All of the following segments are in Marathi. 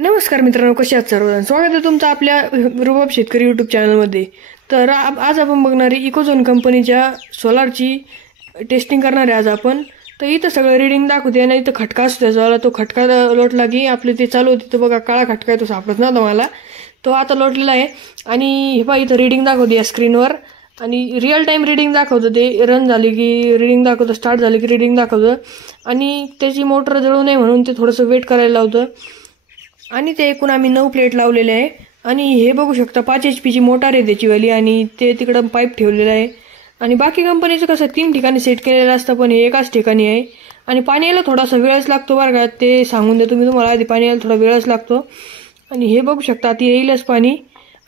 नमस्कार मित्रांनो, कसे आहात सर्वजण? स्वागत आहे तुमचं आपल्या रुबाब शेतकरी यूट्यूब चॅनलमध्ये. तर आज आपण बघणार आहे इकोझोन कंपनीच्या सोलारची टेस्टिंग करणार आहे आज आपण. तर इथं सगळं रीडिंग दाखवते आणि इथं खटका असतो त्याचा, तो खटका लोटला की आपले ते चालू होते. तर बघा काळा खटका आहे, तो सापडत नव्हता मला, तो आता लोटलेला आहे. आणि हे पहा इथं रीडिंग दाखवते या स्क्रीनवर आणि रिअल टाइम रीडिंग दाखवतं. ते रन झाली की रीडिंग दाखवतं, स्टार्ट झाली की रीडिंग दाखवतं. आणि त्याची मोटर जळू नये म्हणून ते थोडंसं वेट करायला लावतं. आणि ते एकूण आम्ही 9 प्लेट लावलेले आहे. आणि हे बघू शकता 5 HP ची मोटार आहे त्याचीवाली आणि ते तिकडं पाईप ठेवलेला आहे. आणि बाकी कंपनीचं कसं 3 ठिकाणी सेट केलेलं असतं, पण हे एकाच ठिकाणी आहे. आणि पाणी यायला थोडासा वेळच लागतो बरं का, ते सांगून देतो मी तुम्हाला. आधी पाणी यायला थोडा वेळच लागतो. आणि हे बघू शकता ती येईलच पाणी.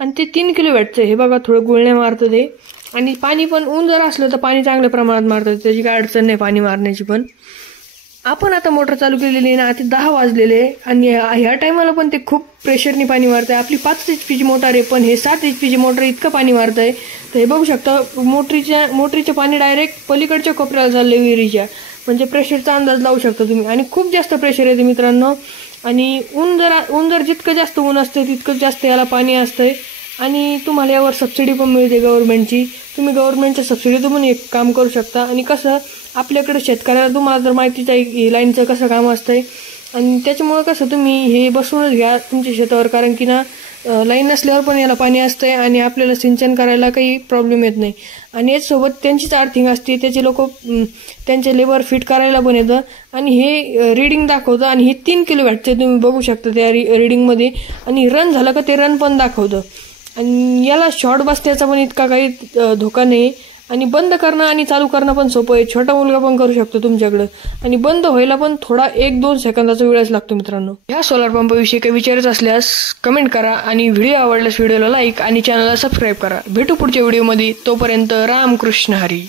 आणि ते 3 किलोवॅटचं हे बघा, थोडं गुळण्या मारतं ते. आणि पाणी पण ऊन जर असलं तर पाणी चांगल्या प्रमाणात मारतं, त्याची काय अडचण नाही पाणी मारण्याची. पण आपण आता मोटर चालू केलेली आहे ना, आता 10 वाजलेले आणि ह्या टायमाला पण ते खूप प्रेशरनी पाणी मारतंय. आपली 5 HP ची मोटर आहे, पण हे 7 HP ची मोटर इतकं पाणी मारतंय. तर हे बघू शकता मोटरीचं पाणी डायरेक्ट पलीकडच्या कोपऱ्याला चाललंय विहिरीच्या. म्हणजे प्रेशरचा अंदाज लावू शकता तुम्ही. आणि खूप जास्त प्रेशर येते मित्रांनो. आणि ऊन जर जितकं जास्त ऊन असतं तितकं जास्त याला पाणी असतंय. आणि तुम्हाला यावर सबसिडी पण मिळते गव्हर्नमेंटची. तुम्ही गव्हर्नमेंटच्या सबसिडीतून पण एक काम करू शकता. आणि कसं आपल्याकडे शेतकऱ्याला तुम्हाला जर माहितीच आहे हे लाईनचं कसं काम असतंय. आणि त्याच्यामुळं कसं तुम्ही हे बसूनच घ्या तुमच्या शेतावर, कारण की ना लाईन नसल्यावर पण याला पाणी असतंय आणि आपल्याला सिंचन करायला काही प्रॉब्लेम येत नाही. आणि याचसोबत त्यांचीच अर्थिंग असते, त्याचे लोक त्यांचे लेबर फिट करायला पण येतं. आणि हे रीडिंग दाखवतं. आणि हे 3 किलोवॅटचे तुम्ही बघू शकता त्या रीडिंगमध्ये. आणि रन झालं का ते रन पण दाखवतं. आणि याला शॉर्ट बसण्याचा पण इतका काही धोका नाही. आणि बंद करणं आणि चालू करणं पण सोपं आहे, छोटा मुलगा पण करू शकतो तुमच्याकडं. आणि बंद व्हायला पण थोडा 1-2 सेकंदाचा वेळच लागतो मित्रांनो. या सोलार पंपाविषयी काही विचारायचं असल्यास कमेंट करा आणि व्हिडिओ आवडल्यास व्हिडिओला लाईक आणि चॅनलला सबस्क्राईब करा. भेटू पुढच्या व्हिडिओमध्ये. तोपर्यंत रामकृष्ण हरी.